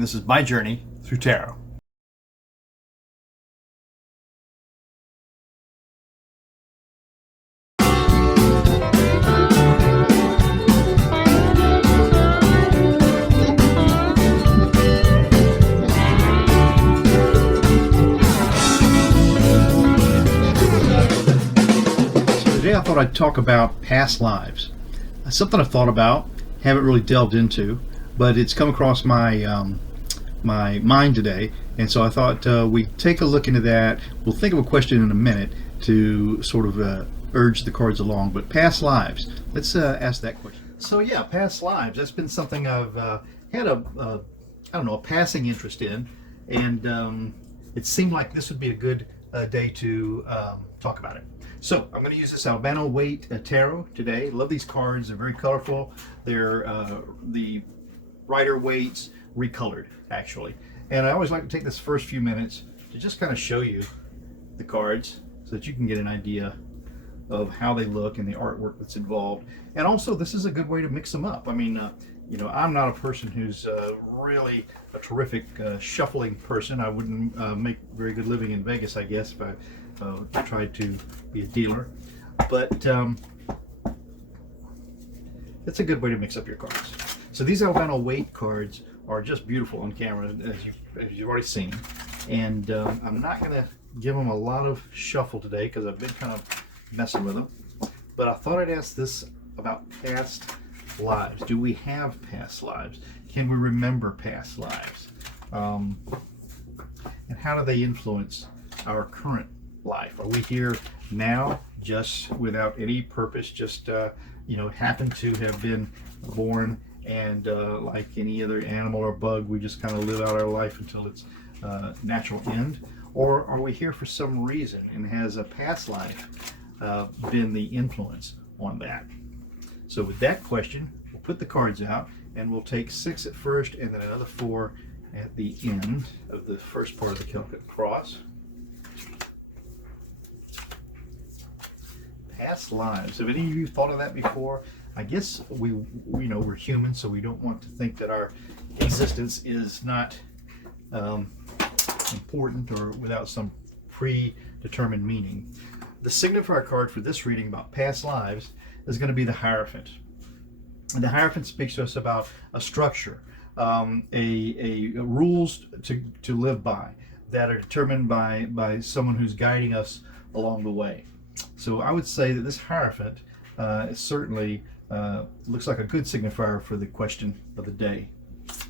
and this is my journey through tarot. Today I thought I'd talk about past lives. Something I've thought about, haven't really delved into, but it's come across my my mind today, and so I thought we'd take a look into that. We'll think of a question in a minute to sort of urge the cards along, but past lives, let's ask that question. So yeah, past lives, that's been something I've had I don't know, a passing interest in, and it seemed like this would be a good day to talk about it. So I'm going to use this albino weight tarot today. Love these cards. They're very colorful. They're the Rider weights recolored, actually. And I always like to take this first few minutes to just kind of show you the cards so that you can get an idea of how they look and the artwork that's involved. And also, this is a good way to mix them up. I mean, you know, I'm not a person who's really a terrific shuffling person. I wouldn't make a very good living in Vegas, I guess, if I tried to be a dealer. But it's a good way to mix up your cards. So these albino weight cards are just beautiful on camera, as you've already seen. And I'm not going to give them a lot of shuffle today because I've been kind of messing with them. But I thought I'd ask this about past lives. Do we have past lives? Can we remember past lives? And how do they influence our current life? Are we here now just without any purpose, just you know, happen to have been born, and like any other animal or bug, we just kind of live out our life until its natural end? Or are we here for some reason, and has a past life been the influence on that? So with that question, we'll put the cards out, and we'll take 6 at first and then another 4 at the end of the first part of the Celtic cross. Past lives. Have any of you thought of that before? I guess we know we're human, so we don't want to think that our existence is not important or without some predetermined meaning. The signifier card for this reading about past lives is going to be the Hierophant. And the Hierophant speaks to us about a structure, a rules to live by that are determined by someone who's guiding us along the way. So I would say that this Hierophant certainly looks like a good signifier for the question of the day,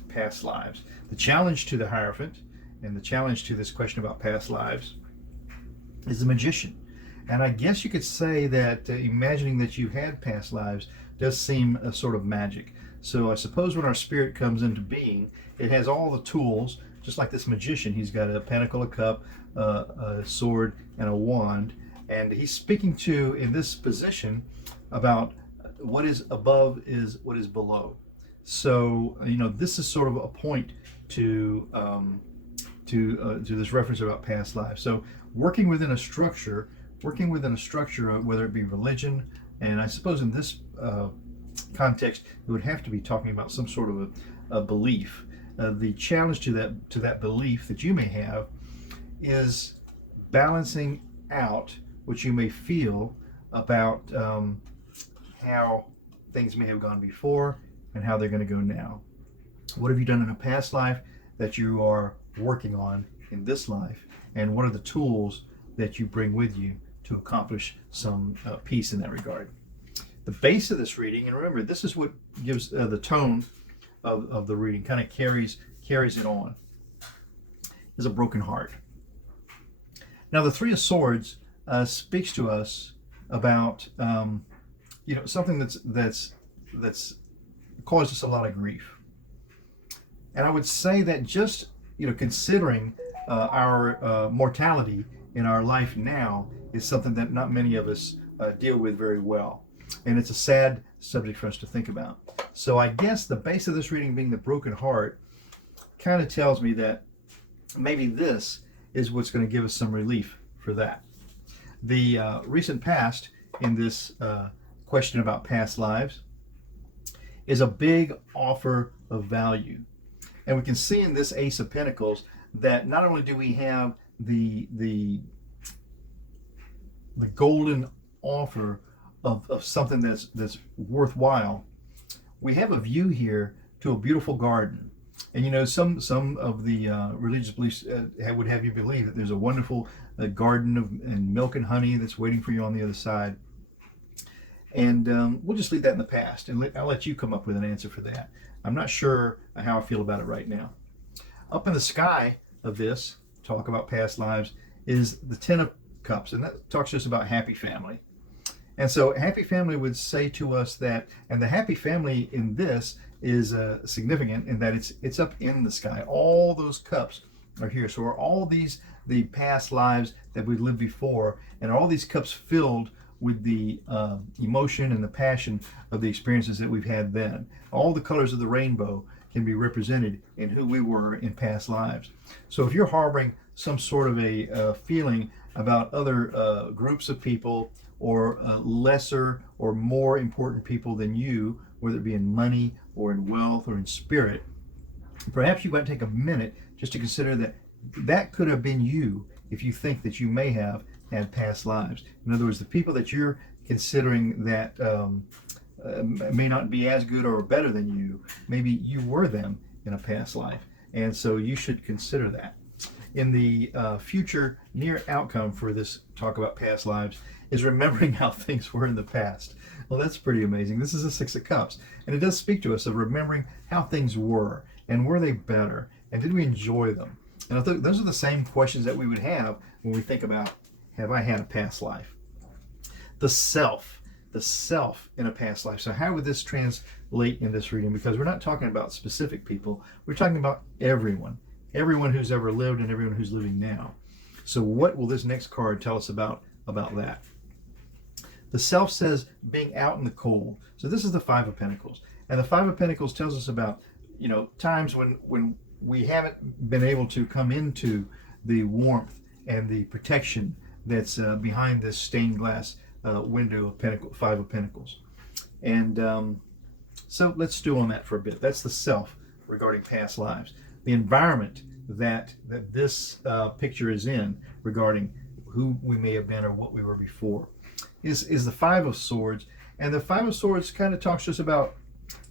past lives. The challenge to the Hierophant and the challenge to this question about past lives is the Magician. And I guess you could say that imagining that you had past lives does seem a sort of magic. So I suppose when our spirit comes into being, it has all the tools, just like this Magician. He's got a pentacle, a cup, a sword, and a wand. And he's speaking to, in this position, about what is above is what is below. So, you know, this is sort of a point to this reference about past lives. So, working within a structure, whether it be religion, and I suppose in this context, it would have to be talking about some sort of a belief. The challenge to that belief that you may have is balancing out what you may feel about how things may have gone before and how they're going to go now. What have you done in a past life that you are working on in this life? And what are the tools that you bring with you to accomplish some peace in that regard? The base of this reading, and remember, this is what gives the tone of the reading, kind of carries it on, is a broken heart. Now, the Three of Swords speaks to us about you know, something that's caused us a lot of grief. And I would say that just, you know, considering our mortality in our life now is something that not many of us deal with very well. And it's a sad subject for us to think about. So I guess the base of this reading being the broken heart kind of tells me that maybe this is what's going to give us some relief for that. The recent past in this question about past lives is a big offer of value. And we can see in this Ace of Pentacles that not only do we have the golden offer of something that's worthwhile, we have a view here to a beautiful garden. And you know, some of the religious beliefs would have you believe that there's a wonderful garden and milk and honey that's waiting for you on the other side. And we'll just leave that in the past, and I'll let you come up with an answer for that. I'm not sure how I feel about it right now. Up in the sky of this talk about past lives is the Ten of Cups, and that talks to us about happy family. And so happy family would say to us that, and the happy family in this is significant in that it's up in the sky. All those cups are here. So are all the past lives that we've lived before, and all these cups filled with the emotion and the passion of the experiences that we've had then. All the colors of the rainbow can be represented in who we were in past lives. So if you're harboring some sort of a feeling about other groups of people, or lesser or more important people than you, whether it be in money or in wealth or in spirit, perhaps you might take a minute just to consider that that could have been you if you think that you may have had past lives. In other words, the people that you're considering that may not be as good or better than you, maybe you were them in a past life. And so you should consider that. In the future near outcome for this talk about past lives is remembering how things were in the past. Well, that's pretty amazing. This is a Six of Cups, and it does speak to us of remembering how things were, and were they better, and did we enjoy them? And I think those are the same questions that we would have when we think about, have I had a past life? The self in a past life. So how would this translate in this reading? Because we're not talking about specific people, we're talking about everyone who's ever lived and everyone who's living now. So what will this next card tell us about that? The self says being out in the cold. So this is the Five of Pentacles. And the Five of Pentacles tells us about, you know, times when we haven't been able to come into the warmth and the protection that's behind this stained glass window of Five of Pentacles. And so let's stew on that for a bit. That's the self regarding past lives. The environment that this picture is in regarding who we may have been or what we were before is the Five of Swords. And the Five of Swords kind of talks to us about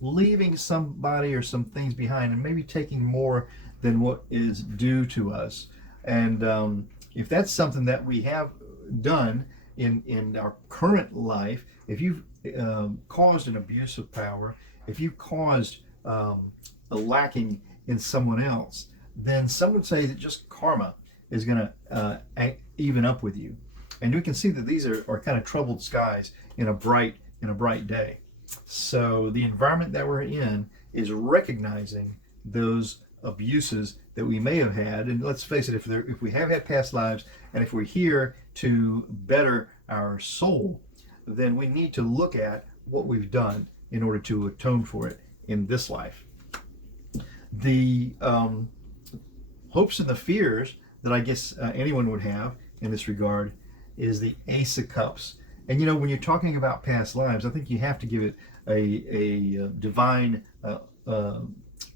leaving somebody or some things behind and maybe taking more than what is due to us. And if that's something that we have done in our current life, if you've caused an abuse of power, if you've caused a lacking in someone else, then some would say that just karma is going to even up with you. And we can see that these are kind of troubled skies in a bright day. So the environment that we're in is recognizing those abuses that we may have had. And let's face it, if we have had past lives, and if we're here to better our soul, then we need to look at what we've done in order to atone for it in this life. The hopes and the fears that I guess anyone would have in this regard is the Ace of Cups. And you know, when you're talking about past lives, I think you have to give it a divine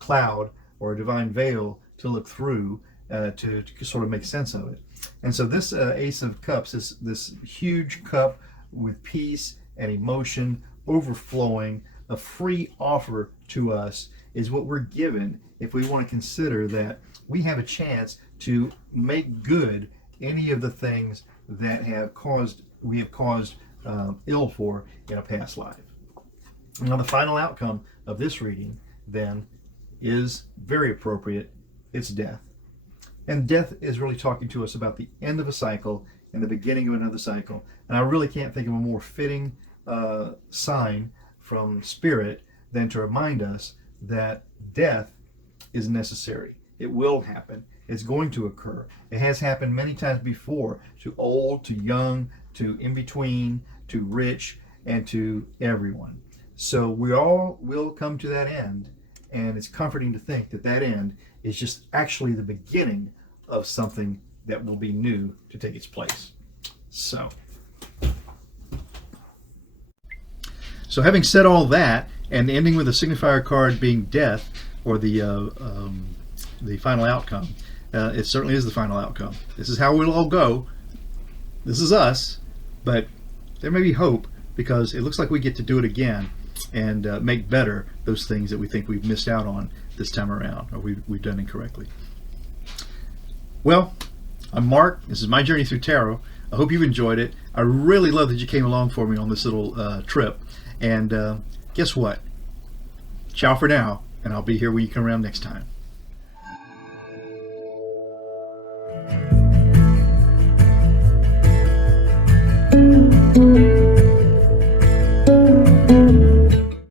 cloud or a divine veil to look through to sort of make sense of it. And so this Ace of Cups, this huge cup with peace and emotion overflowing, a free offer to us, is what we're given if we want to consider that we have a chance to make good any of the things that we have caused ill for in a past life. Now the final outcome of this reading then is very appropriate. It's death. And death is really talking to us about the end of a cycle and the beginning of another cycle. And I really can't think of a more fitting sign from Spirit than to remind us that death is necessary. It will happen. It's going to occur. It has happened many times before, to old, to young, to in between, to rich, and to everyone. So we all will come to that end, and it's comforting to think that that end is just actually the beginning of something that will be new to take its place. So having said all that, and ending with a signifier card being death, or the final outcome. It certainly is the final outcome. This is how we'll all go. This is us, but there may be hope, because it looks like we get to do it again and make better those things that we think we've missed out on this time around, or we've done incorrectly. Well, I'm Mark. This is my journey through tarot. I hope you've enjoyed it. I really love that you came along for me on this little trip. And guess what? Ciao for now, and I'll be here when you come around next time.